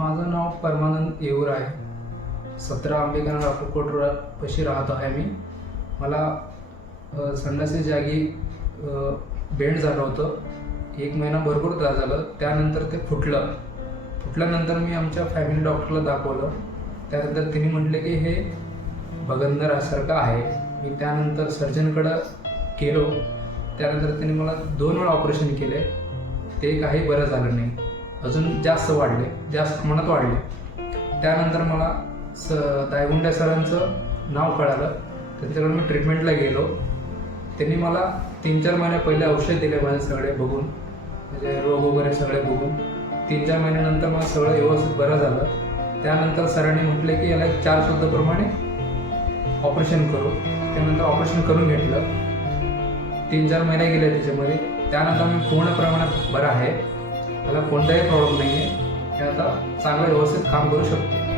माझं नाव परमानंद येऊर आहे. 17 आंबेडकर अक्कलकोट पाशी राहतो आहे मी. मला संडासी जागी बेंड झालं होतं. 1 महिना भरपूर त्रास झाला. त्यानंतर ते फुटल्यानंतर मी आमच्या फॅमिली डॉक्टरला दाखवलं. त्यानंतर तिने म्हटले की हे भगंदरासारखं आहे. मी त्यानंतर सर्जनकडं गेलो. त्यानंतर त्यांनी मला 2 वेळा ऑपरेशन केले. ते काही बरं झालं नाही. अजून जास्त प्रमाणात वाढले. त्यानंतर मला दायगुंडे सरांचं नाव कळालं. त्यांच्याकडे मी ट्रीटमेंटला गेलो. त्यांनी मला 3-4 महिने पहिले औषध दिले माझे सगळे बघून, म्हणजे रोग वगैरे सगळे बघून. 3-4 महिन्यानंतर मला सगळं व्यवस्थित बरं झालं. त्यानंतर सरांनी म्हटले की याला 4 शब्दाप्रमाणे ऑपरेशन करू. त्यानंतर ऑपरेशन करून घेतलं. 3-4 महिने गेले त्याच्यामध्ये. त्यानंतर मी पूर्ण प्रमाणात बरं आहे. मला कोणताही प्रॉब्लेम नाही आहे. मी आता चांगलं व्यवस्थित काम करू शकतो.